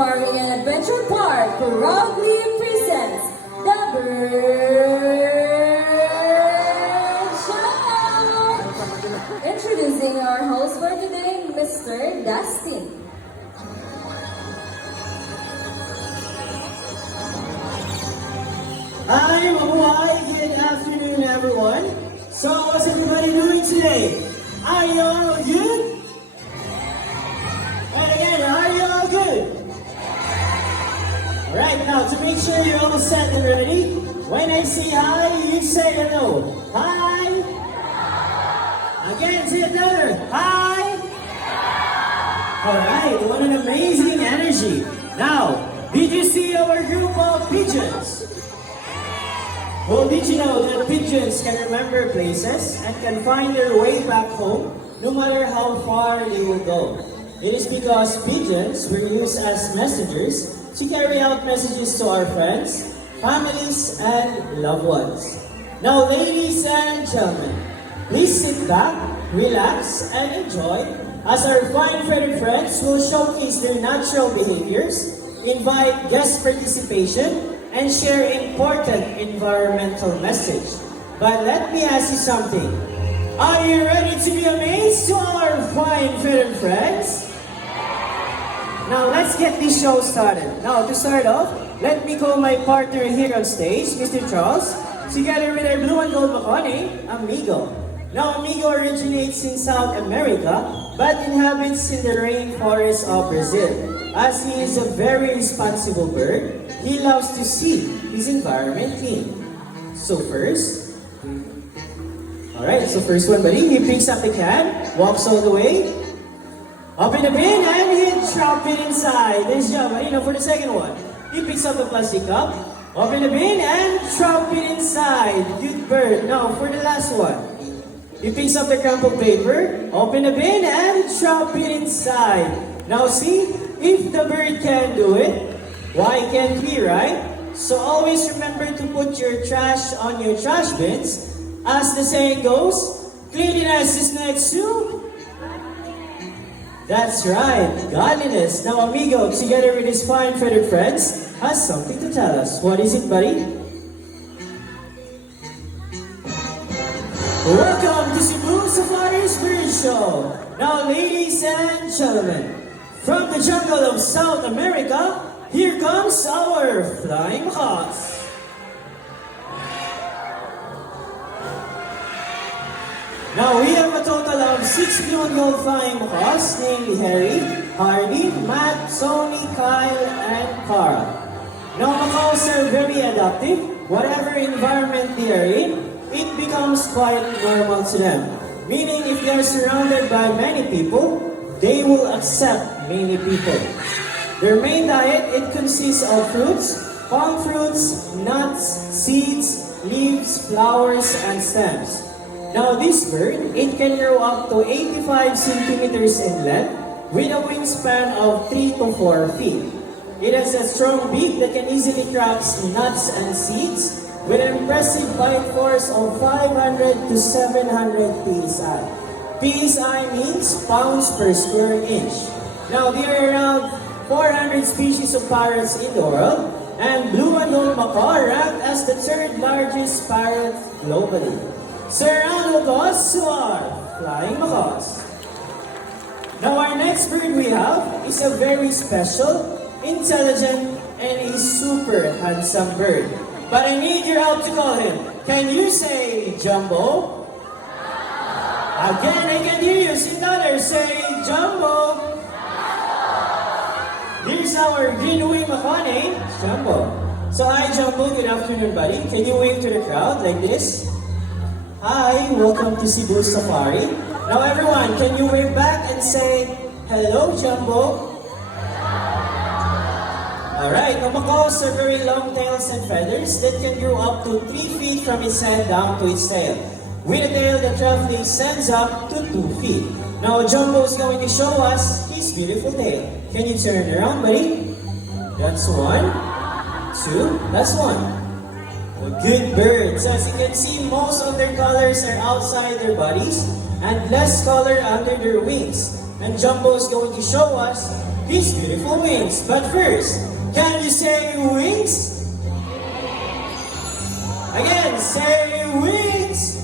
Safari and Adventure Park proudly presents the Bird Show! Introducing our host for today, Mr. Dustin. Hi, mabuhay! Good afternoon, everyone. So, what's everybody doing today? Are you all good? And again, are you all good? Alright, now to make sure you're all set and ready, when I say hi, you say hello. Hi! Again, say it louder. Hi! Alright, what an amazing energy. Now, did you see our group of pigeons? Well, did you know that pigeons can remember places and can find their way back home no matter how far they will go? It is because pigeons were used as messengers to carry out messages to our friends, families, and loved ones. Now, ladies and gentlemen, please sit back, relax, and enjoy as our fine feathered friends will showcase their natural behaviors, invite guest participation, and share important environmental message. But let me ask you something. Are you ready to be amazed to our fine feathered friends? Now let's get this show started. Now to start off, let me call my partner here on stage, Mr. Charles, together with our blue and gold makoni, Amigo. Now Amigo originates in South America, but inhabits in the rainforest of Brazil. As he is a very responsible bird, he loves to see his environment clean. So first one buddy, he picks up the can, walks all the way, open the bin, and he drop it inside. There's job, buddy. Now for the second one, he picks up the plastic cup, open the bin, and drop it inside. Good bird. Now for the last one, he picks up the crumpled paper, open the bin, and drop it inside. Now see, if the bird can do it, why can't we, right? So always remember to put your trash on your trash bins. As the saying goes, cleanliness is next to... That's right, godliness. Now Amigo, together with his fine feathered friends, has something to tell us. What is it, buddy? Welcome to Cebu Safari's Bird Show. Now ladies and gentlemen, from the jungle of South America, here comes our flying hawks. Now we have a total of 6 blue and gold flying hawks, namely Harry, Harvey, Matt, Tony, Kyle, and Cara. Now macaws are very adaptive. Whatever environment they are in, it becomes quite normal to them. Meaning if they are surrounded by many people, they will accept many people. Their main diet, it consists of fruits, palm fruits, nuts, seeds, leaves, flowers, and stems. Now this bird, it can grow up to 85 centimeters in length with a wingspan of 3 to 4 feet. It has a strong beak that can easily crack nuts and seeds with an impressive bite force of 500 to 700 psi. PSI means pounds per square inch. Now there are around 400 species of parrots in the world, and blue and gold macaw ranked as the 3rd largest parrot globally. So round of applause to our flying macaws. Now our next bird we have is a very special, intelligent, and a super handsome bird. But I need your help to call him. Can you say Jumbo? Again, I can hear you. Sit down there. Say Jumbo. Here's our green wing makoni, Jumbo. So hi Jumbo, good afternoon buddy. Can you wave to the crowd like this? Hi, welcome to Cebu Safari. Now everyone, can you wave back and say, hello Jumbo? Alright, now macaws are very long tails and feathers that can grow up to 3 feet from its head down to its tail, with a tail that roughly extends up to 2 feet. Now Jumbo is going to show us his beautiful tail. Can you turn around, buddy? That's 1, 2, that's 1. Well, good birds. As you can see, most of their colors are outside their bodies and less color under their wings. And Jumbo is going to show us his beautiful wings. But first, can you say wings? Again, say wings.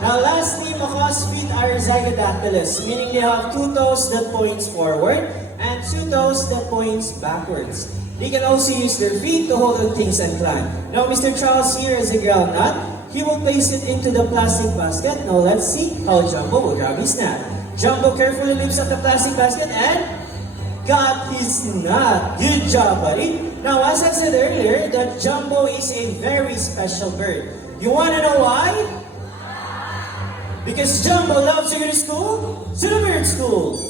Now lastly, macaws' feet are zygodactylous, meaning they have two toes that points forward and two toes that points backwards. They can also use their feet to hold on things and climb. Now Mr. Charles here is a groundnut. He will place it into the plastic basket. Now let's see how Jumbo will grab his nut. Jumbo carefully lifts up the plastic basket and got his nut. Good job, buddy. Now as I said earlier, that Jumbo is a very special bird. You wanna know why? Because Jumbo loves to go to school, to the bird school.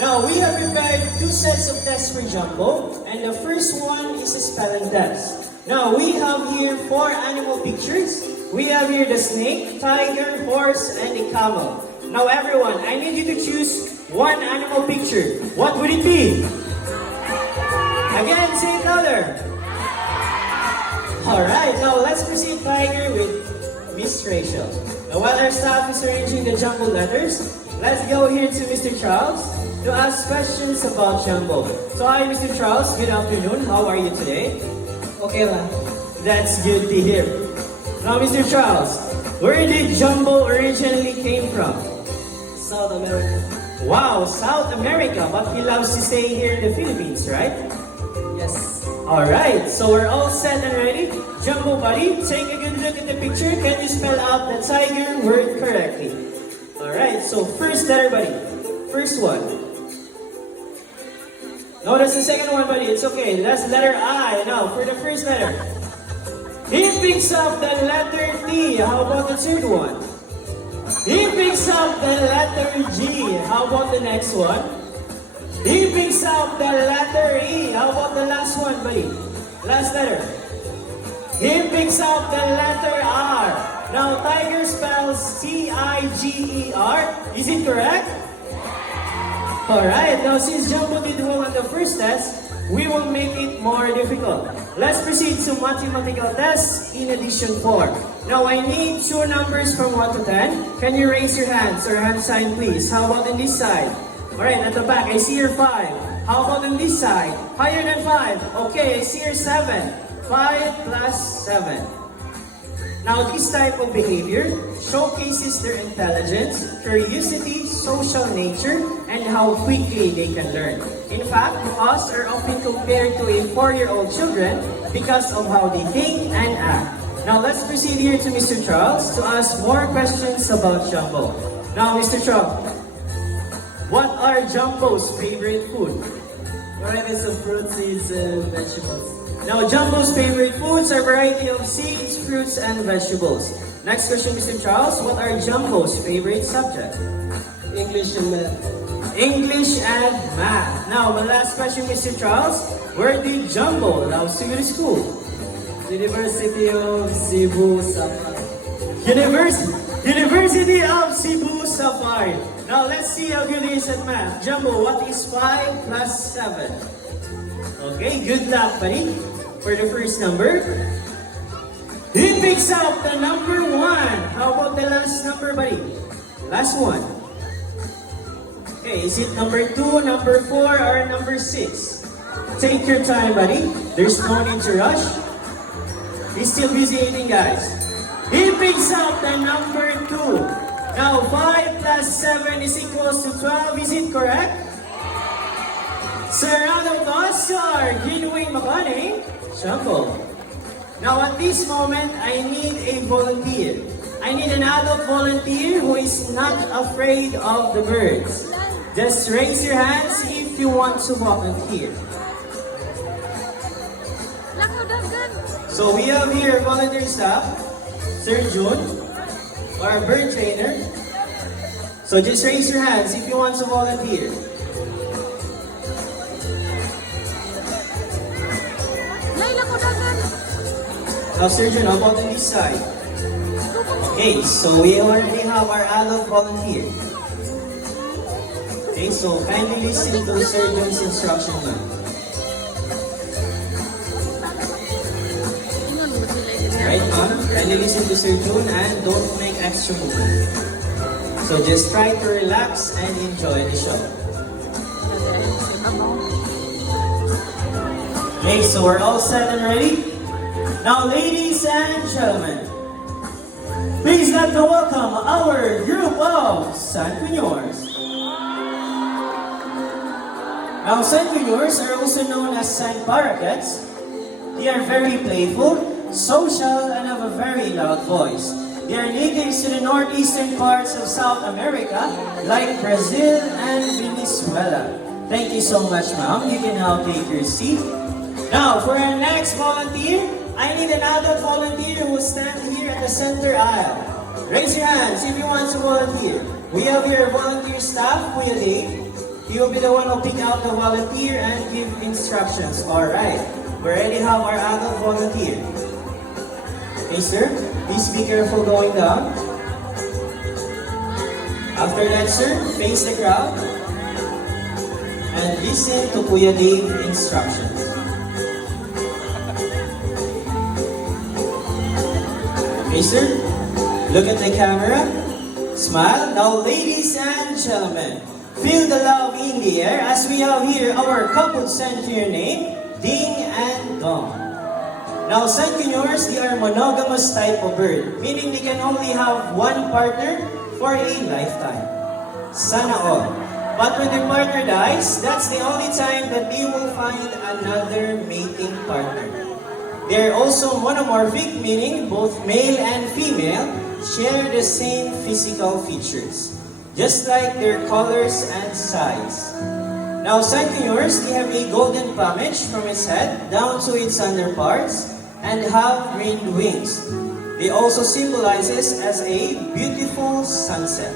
Now we have prepared two sets of tests for Jumbo, and the first one is a spelling test. Now we have here 4 animal pictures. We have here the snake, tiger, horse, and a camel. Now everyone, I need you to choose one animal picture. What would it be? Again, say it louder. Alright, now let's proceed tiger with Miss Rachel. Now while our staff is arranging the Jumbo letters, let's go here to Mr. Charles to ask questions about Jumbo. So hi Mr. Charles, good afternoon. How are you today? Okay lang. That's good to hear. Now Mr. Charles, where did Jumbo originally came from? South America. Wow, South America, but he loves to stay here in the Philippines, right? Yes. Alright, so we're all set and ready. Jumbo buddy, take a good look at the picture. Can you spell out the tiger word correctly? Alright, so first letter buddy. First one. No, that's the second one buddy. It's okay. That's letter I. Now, for the first letter. He picks up the letter T. How about the third one? He picks up the letter G. How about the next one? He picks up the letter E. How about the last one, buddy? Last letter. He picks up the letter R. Now, tiger spells T-I-G-E-R. Is it correct? Alright, now since Jumbo did well on the first test, we will make it more difficult. Let's proceed to mathematical tests in addition 4. Now, I need 2 numbers from 1 to 10. Can you raise your hands or hand sign, please? How about on this side? Alright, at the back, I see your 5. How about on this side? Higher than 5. Okay, I see your 7. 5 plus 7. Now, this type of behavior showcases their intelligence, curiosity, social nature, and how quickly they can learn. In fact, macaws are often compared to a 4-year-old children because of how they think and act. Now, let's proceed here to Mr. Charles to ask more questions about Jumbo. Now, Mr. Charles, what are Jumbo's favorite food? Varieties of fruits, seeds, and vegetables. Now, Jumbo's favorite foods are a variety of seeds, fruits, and vegetables. Next question, Mr. Charles. What are Jumbo's favorite subject? English and math. English and math. Now, my last question, Mr. Charles. Where did Jumbo love to go to school? University of Cebu, Safari. University of Cebu Safari. Now, let's see how good he is at math. Jumbo, what is 5 plus 7? Okay, good luck, buddy. For the first number, he picks up the number 1. How about the last number, buddy? Last one. Okay, is it number 2, number 4, or number 6? Take your time, buddy. There's no need to rush. He's still busy eating, guys. He picks up the number 2. Now, 5 plus 7 is equals to 12. Is it correct? Sir, round of applause to our genuine macaw, Jumbo. Now at this moment, I need a volunteer. I need an adult volunteer who is not afraid of the birds. Just raise your hands if you want to volunteer. So we have here volunteer staff, Sir June, our bird trainer. So just raise your hands if you want to volunteer. Now, Surgeon, how about on this side? Okay, so we already have our adult volunteer. Okay, so kindly listen to Surgeon's instruction now. Right, ma'am? Kindly listen to Surgeon and don't make extra movement. So So just try to relax and enjoy the show. Okay, so we're all set and ready? Now, ladies and gentlemen, please let me welcome our group of Sancuñors. Now, Sancuñors are also known as San Parakeets. They are very playful, social, and have a very loud voice. They are natives to the northeastern parts of South America, like Brazil and Venezuela. Thank you so much, ma'am. You can now take your seat. Now, for our next volunteer, I need another volunteer who will stand here at the center aisle. Raise your hands if you want to volunteer. We have here volunteer staff, Kuya Dave. He will be the one who pick out the volunteer and give instructions. Alright, we already have our adult volunteer. Okay, sir, please be careful going down. After that, sir, face the crowd and listen to Kuya Dave's instructions. Okay, sir, look at the camera, smile. Now, ladies and gentlemen, feel the love in the air as we have here our couple sent to your name, Ding and Dong. Now, Sancuñors, they are monogamous type of bird, meaning they can only have one partner for a lifetime. Sana all. But when their partner dies, that's the only time that they will find another mating partner. They are also monomorphic, meaning both male and female share the same physical features, just like their colors and size. Now, Sancuñors, they have a golden plumage from its head down to its underparts and have green wings. They also symbolizes as a beautiful sunset.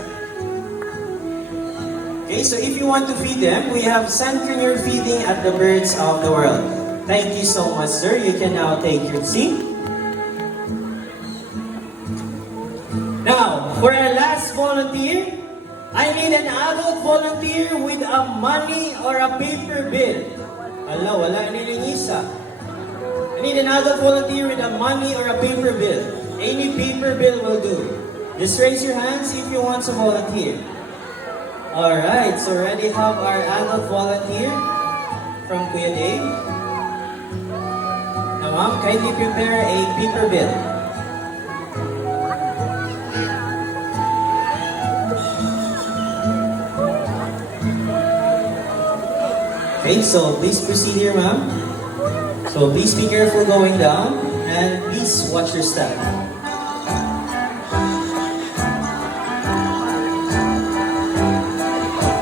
Okay, so if you want to feed them, we have Sancuñor feeding at the birds of the world. Thank you so much, sir. You can now take your seat. Now, for our last volunteer, I need an adult volunteer with a money or a paper bill. Wala nilang isa. I need an adult volunteer with a money or a paper bill. Any paper bill will do. Just raise your hands if you want to volunteer. Alright, so already have our adult volunteer from Kuya Dave. Now, ma'am, kindly prepare a paper bill. Okay, so please proceed here, ma'am. So please be careful going down and please watch your step.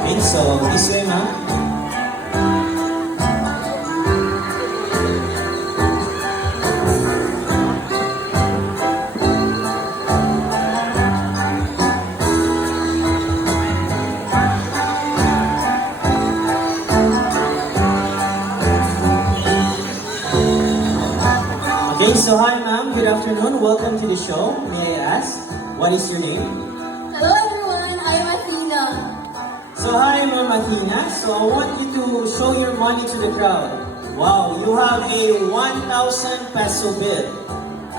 Okay, so this way, ma'am. Okay, so hi ma'am, good afternoon. Welcome to the show. May I ask, what is your name? Hello everyone, I'm Athena. So hi Ma'am Athena. So I want you to show your money to the crowd. Wow, you have a 1,000 peso bill.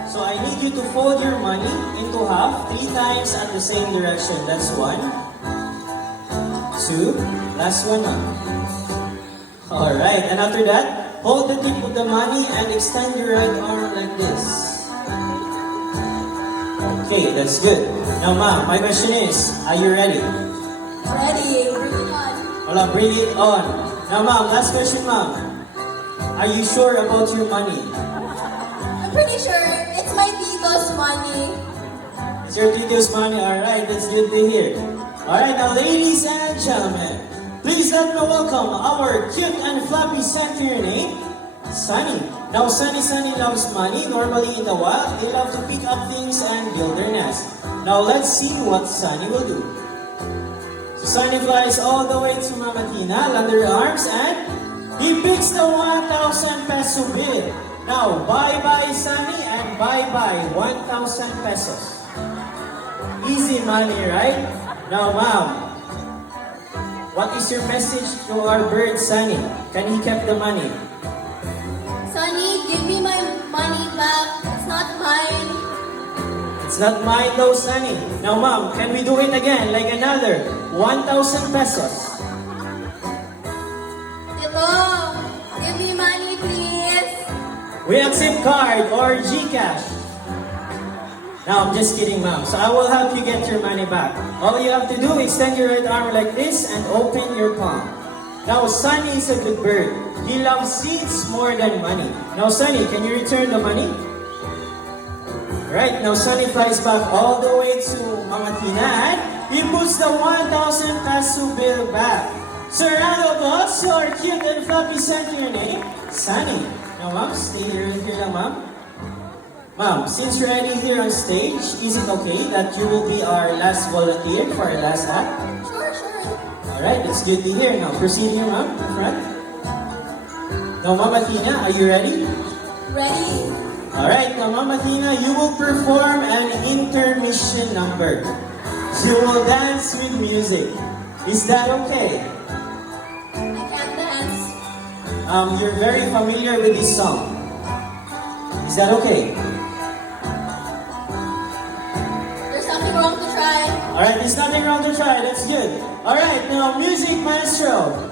So I need you to fold your money into half 3 times at the same direction. That's 1, 2, last one ma'am. Alright, and after that, hold the tip of the money and extend your right arm like this. Okay, that's good. Now ma'am, my question is, are you ready? Ready, bring it on. Wala, bring it on. Now ma'am, last question ma'am. Are you sure about your money? I'm pretty sure it's my tito's money. It's your tito's money, alright, that's good to hear. Alright, now ladies and gentlemen, please let me welcome our cute and fluffy center name, Sunny. Now Sunny loves money. Normally in the wild, they love to pick up things and build their nest. Now let's see what Sunny will do. So Sunny flies all the way to Mama Tina, under her arms, and he picks the 1,000 peso bill. Now bye-bye Sunny and bye-bye 1,000 pesos. Easy money, right? Now ma'am, what is your message to our bird, Sunny? Can he keep the money? Sunny, give me my money back. It's not mine. It's It's not mine though, Sunny. Now, ma'am, can we do it again? Like another 1,000 pesos. Tito, give me money, please. We accept card or GCash. Now, I'm just kidding, ma'am. So I will help you get your money back. All you have to do is extend your right arm like this and open your palm. Now, Sunny is a good bird. He loves seeds more than money. Now, Sunny, can you return the money? Right, now Sunny flies back all the way to Mama Tina and he puts the 1,000 peso bill back. So round of applause to our cute and fluffy center your name, Sunny. Now, ma'am, stay here lang, ma'am. Ma'am, since you're already here on stage, is it okay that you will be our last volunteer for our last act? Sure, sure. Alright, it's good to hear. Now, proceed here, ma'am, in front. Now, Mama Tina, are you ready? Ready? Alright, now Mama Tina, you will perform an intermission number. You will dance with music. Is that okay? I can't dance. You're very familiar with this song. Is that okay? There's nothing wrong to try. Alright, there's nothing wrong to try. That's good. Alright, now music maestro.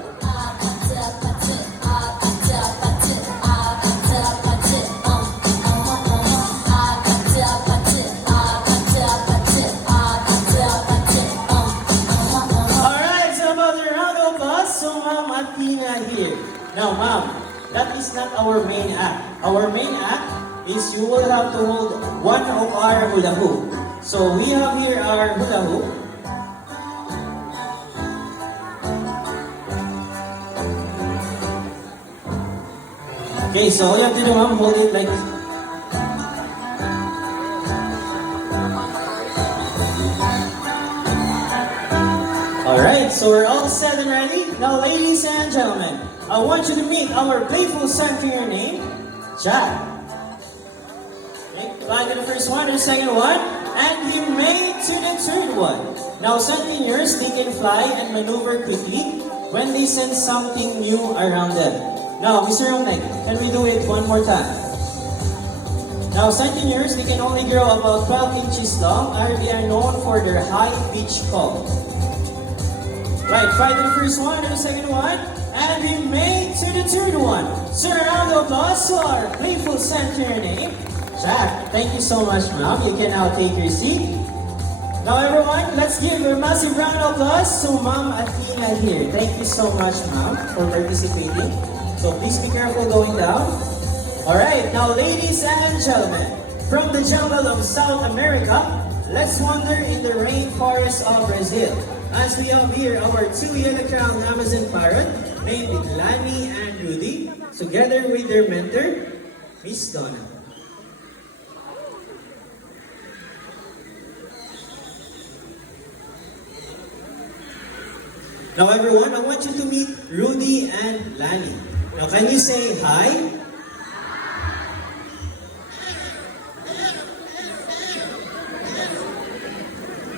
Here. Now, ma'am, that is not our main act. Our main act is you will have to hold one of our hula hoop. So we have here our hula hoop. Okay, so all you have to do, ma'am, hold it like this. Alright, so we're all set and ready. Now, ladies and gentlemen, I want you to meet our playful son to your name, Jack. Fly to the first one, the second one, and he made to the third one. Now, sentiors, they can fly and maneuver quickly when they sense something new around them. Now, Mr. Romnek, can we do it one more time? Now, sentiors, they can only grow about 12 inches long, and they are known for their high-pitched call. Right, fly to the first one, to the second one, and we made to the third one. So a round of applause to our playful center name, Jack. Thank you so much, ma'am. You can now take your seat. Now everyone, let's give a massive round of applause to Ma'am Athena here. Thank you so much, ma'am, for participating. So please be careful going down. Alright, now ladies and gentlemen, from the jungle of South America, let's wander in the rainforest of Brazil. As we have here our two yellow-crowned Amazon parrot named Lani and Rudy, together with their mentor, Miss Donna. Now everyone, I want you to meet Rudy and Lani. Now can you say hi?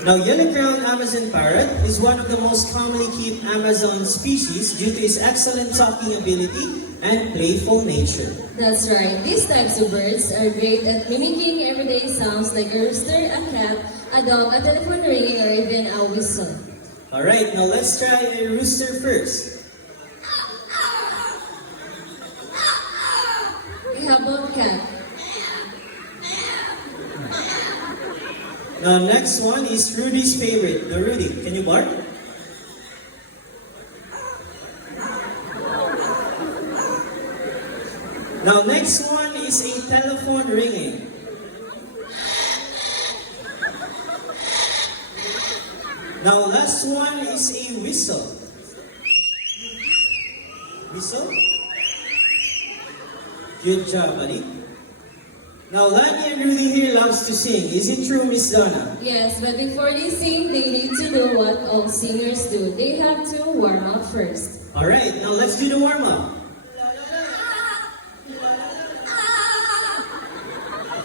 Now, yellow-crowned Amazon parrot is one of the most commonly kept Amazon species due to its excellent talking ability and playful nature. That's right. These types of birds are great at mimicking everyday sounds like a rooster, a cat, a dog, a telephone ringing, or even a whistle. Alright, now let's try the rooster first. How about cat? Now, next one is Rudy's favorite, the Rudy. Can you bark? Now, next one is a telephone ringing. Now, last one is a whistle. Whistle? Good job, buddy. Now, Lani and Rudy here loves to sing. Is it true, Miss Donna? Yes, but before they sing, they need to do what all singers do. They have to warm up first. Alright, now let's do the warm-up.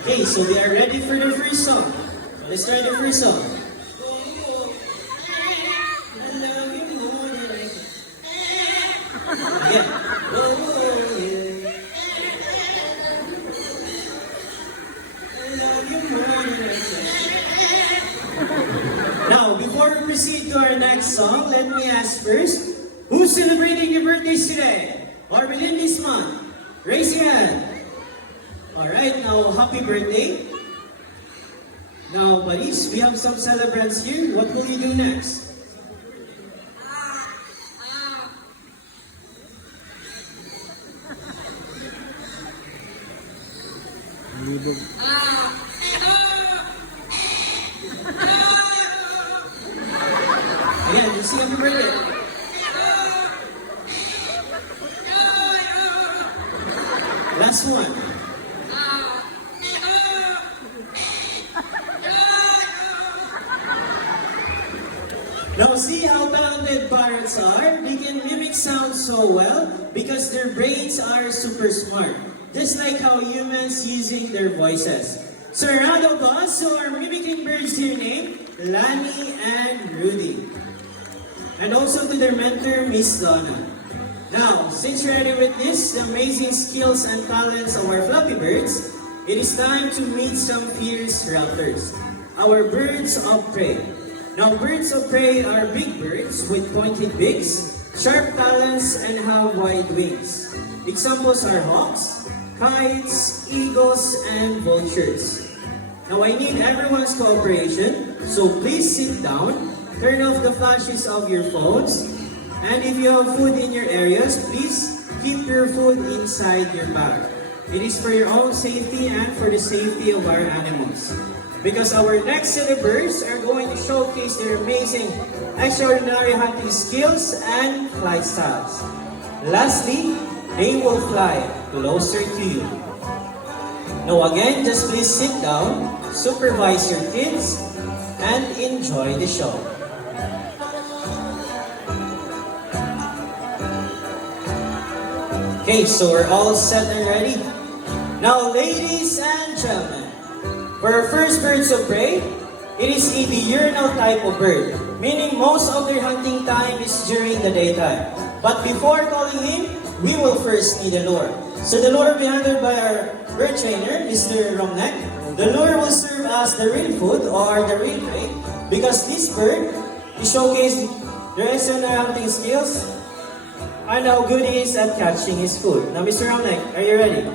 Okay, so they are ready for the first song. So let's try the first song. Again. I love you more than I can. proceed to our next song, let me ask first, who's celebrating your birthdays today? Or within this month? Raise your hand. Alright, now happy birthday. Now, buddies, we have some celebrants here. What will you do next? Ayan, you sing happy birthday. Last one. Now see how talented parrots are? They can mimic sound so well because their brains are super smart. Just like how humans using their voices. So a round of applause who are mimicking birds to your name, Lani and Rudy. And also to their mentor, Miss Donna. Now, since you already witnessed the amazing skills and talents of our Fluffy Birds, it is time to meet some fierce raptors, our birds of prey. Now, birds of prey are big birds with pointed beaks, sharp talons, and have wide wings. Examples are hawks, kites, eagles, and vultures. Now, I need everyone's cooperation, so please sit down, turn off the flashes of your phones, and if you have food in your areas, please keep your food inside your bag. It is for your own safety and for the safety of our animals. Because our next set of birds are going to showcase their amazing, extraordinary hunting skills and flight styles. Lastly, they will fly closer to you. Now again, just please sit down, supervise your kids, and enjoy the show. Okay, so we're all set and ready. Now, ladies and gentlemen, for our first birds of prey, it is a diurnal type of bird, meaning most of their hunting time is during the daytime. But before calling him, we will first need a lure. So the lure will be handled by our bird trainer, Mr. Romnek. The lure will serve as the real food or the real prey because this bird will showcase their extraordinary hunting skills and how good he is at catching his food. Now, Mr. Romnek, are you ready?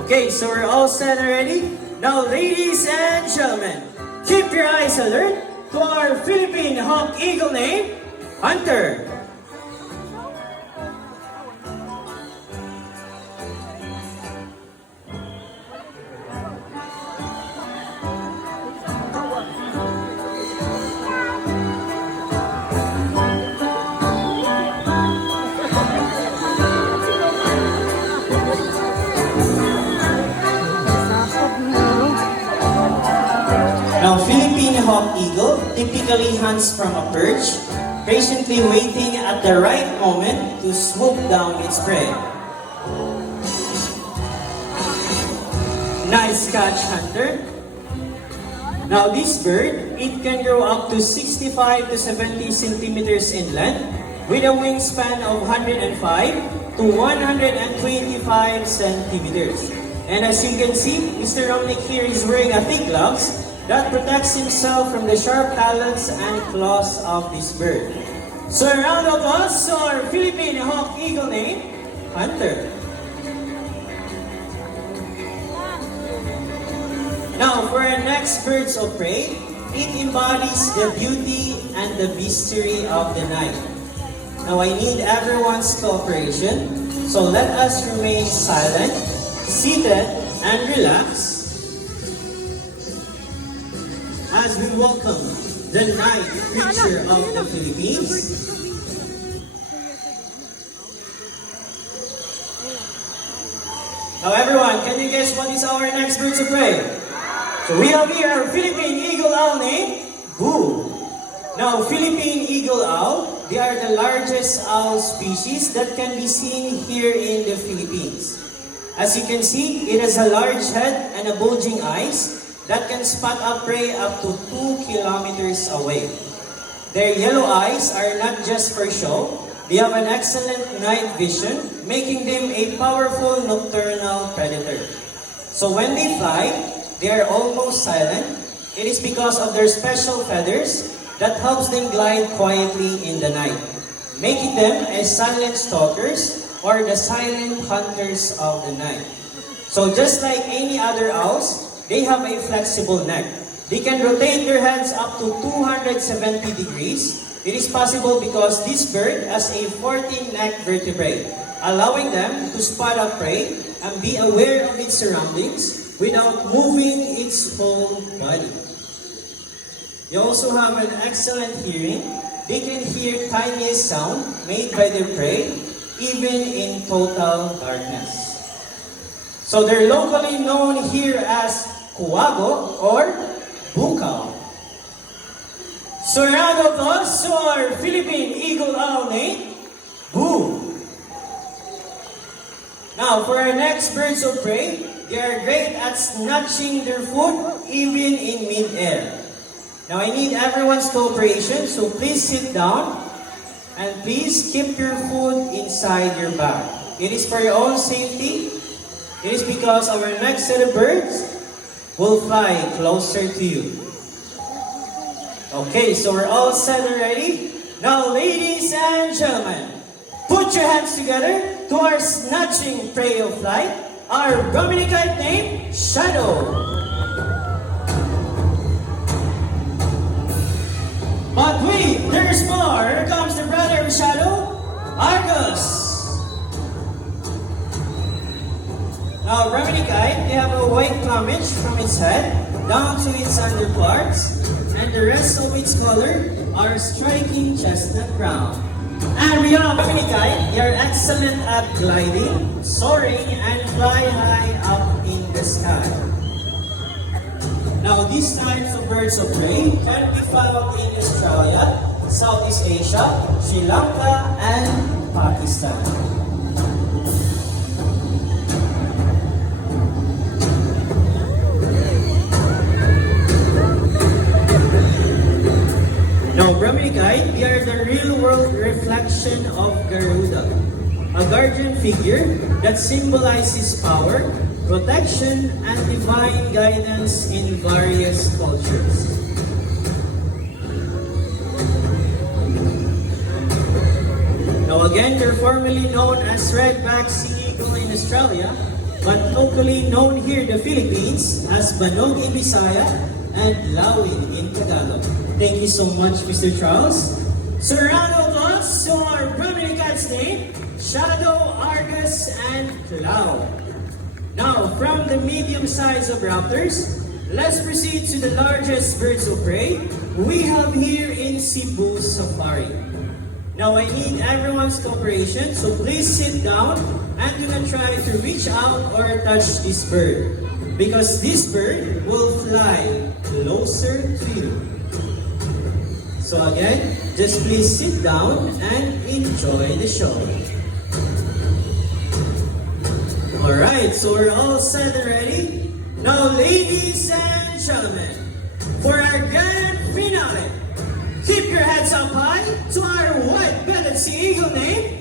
Okay, so we're all set and ready. Now, ladies and gentlemen, keep your eyes alert to our Philippine Hawk Eagle named Hunter. Now, Philippine Hawk Eagle typically hunts from a perch, patiently waiting at the right moment to swoop down its prey. Nice catch, Hunter. Now, this bird, it can grow up to 65 to 70 centimeters in length with a wingspan of 105 to 125 centimeters. And as you can see, Mr. Romnek here is wearing a thick gloves that protects himself from the sharp talons and claws of this bird. So a round of applause to our Philippine Hawk Eagle named Hunter. Now for our next birds of prey, it embodies the beauty and the mystery of the night. Now I need everyone's cooperation, so let us remain silent, seated, and relax as we welcome the night creature of the Philippines. Now everyone, can you guess what is our next birds of prey? So we have here our Philippine Eagle Owl named Boo. Now Philippine Eagle Owl, they are the largest owl species that can be seen here in the Philippines. As you can see, it has a large head and a bulging eyes that can spot a prey up to 2 kilometers away. Their yellow eyes are not just for show, they have an excellent night vision, making them a powerful nocturnal predator. So when they fly, they are almost silent. It is because of their special feathers that helps them glide quietly in the night, making them as silent stalkers or the silent hunters of the night. So just like any other owls, they have a flexible neck. They can rotate their heads up to 270 degrees. It is possible because this bird has a 14 neck vertebrae, allowing them to spot out prey and be aware of its surroundings without moving its whole body. They also have an excellent hearing. They can hear tiniest sound made by their prey, even in total darkness. So they're locally known here as kuwago or bukaw. So a round of applause to our Philippine Eagle Owl named Boo. Now for our next birds of prey, they are great at snatching their food even in mid-air. Now I need everyone's cooperation, so please sit down and please keep your food inside your bag. It is for your own safety. It is because our next set of birds will fly closer to you. Okay, so we're all set already. Now, ladies and gentlemen, put your hands together to our snatching prey of flight, our Dominicite named Shadow. But wait, there's more. Here comes the brother of Shadow, Argus. Now, Dominicite, they have a white plumage from its head down to its underparts, and the rest of its color are striking chestnut brown. And beyond Dominicite, they are excellent at gliding, soaring, and fly high up in the sky. Now, these types of birds of prey can be found in Australia, Southeast Asia, Sri Lanka, and Pakistan. Now, Brahminicite, they are the real-world reflection of Garuda, a guardian figure that symbolizes power, protection, and divine guidance in various cultures. Now again, they're formerly known as Redback Sea Eagle in Australia, but locally known here in the Philippines as Banog in Bisaya and Lawin in Tagalog. Thank you so much, Mr. Charles. So a round of applause to our Brahminicite's name, Shadow, Argus, and Cloud. Now, from the medium size of raptors, let's proceed to the largest birds of prey we have here in Cebu Safari. Now, I need everyone's cooperation, so please sit down and do not try to reach out or touch this bird, because this bird will fly closer to you. So again, just please sit down and enjoy the show. Alright, so we're all set already. Now, ladies and gentlemen, for our grand finale, keep your heads up high to our white-bellied sea eagle named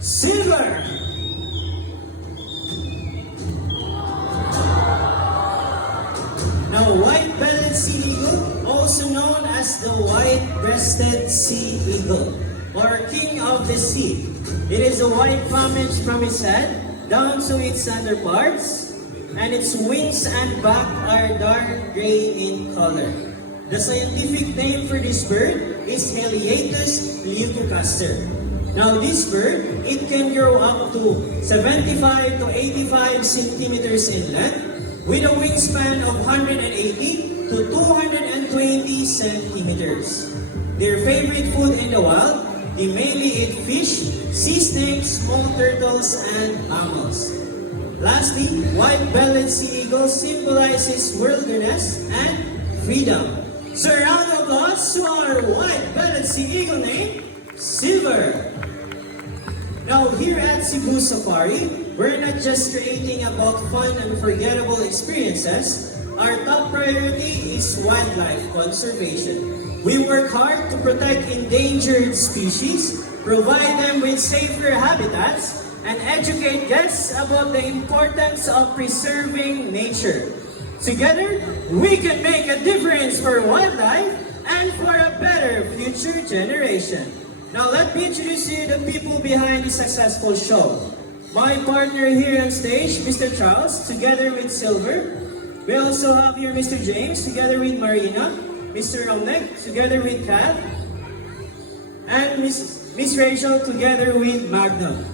Silver. Now, white-bellied sea eagle, also known as the white-breasted sea eagle, or king of the sea. It is a white plumage from its head down to its underparts, and its wings and back are dark gray in color. The scientific name for this bird is Heliatus leucocaster. Now this bird, it can grow up to 75 to 85 centimeters in length, with a wingspan of 180 to 220 centimeters. Their favorite food in the wild, they mainly eat fish, sea snakes, small turtles, and mammals. Lastly, white-bellied sea eagle symbolizes wilderness and freedom. So a round of applause to our white-bellied sea eagle named Silver. Now here at Cebu Safari, we're not just creating about fun and unforgettable experiences. Our top priority is wildlife conservation. We work hard to protect endangered species, provide them with safer habitats, and educate guests about the importance of preserving nature. Together, we can make a difference for wildlife and for a better future generation. Now let me introduce you the people behind this successful show. My partner here on stage, Mr. Charles, together with Silver. We also have here Mr. James, together with Marina, Mr. Romnek, together with Kat, and Miss Rachel, together with Magnum.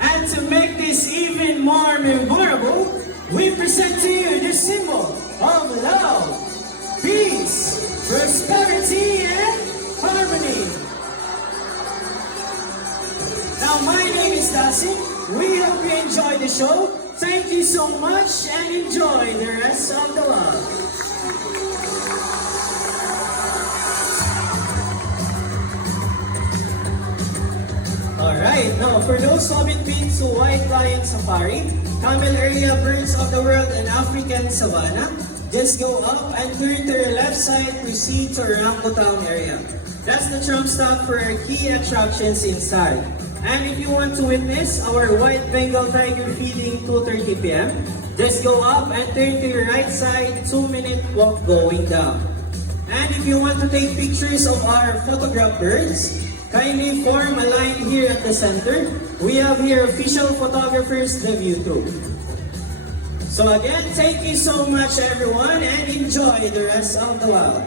And to make this even more memorable, we present to you the symbol of love, peace, prosperity, and harmony. Now, my name is Dasin. We hope you enjoy the show. Thank you so much and enjoy the rest of the love. Alright, now for those who haven't been to White Lion Safari, Camel Area, Birds of the World, and African Savannah, just go up and turn to your left side, proceed to Orangutan area. That's the trunk stop for our key attractions inside. And if you want to witness our white Bengal tiger feeding 2:30 p.m., just go up and turn to your right side, 2-minute walk going down. And if you want to take pictures of our photograph birds, kindly form a line here at the center. We have here official photographers, the view too. So again, thank you so much everyone and enjoy the rest of the wild.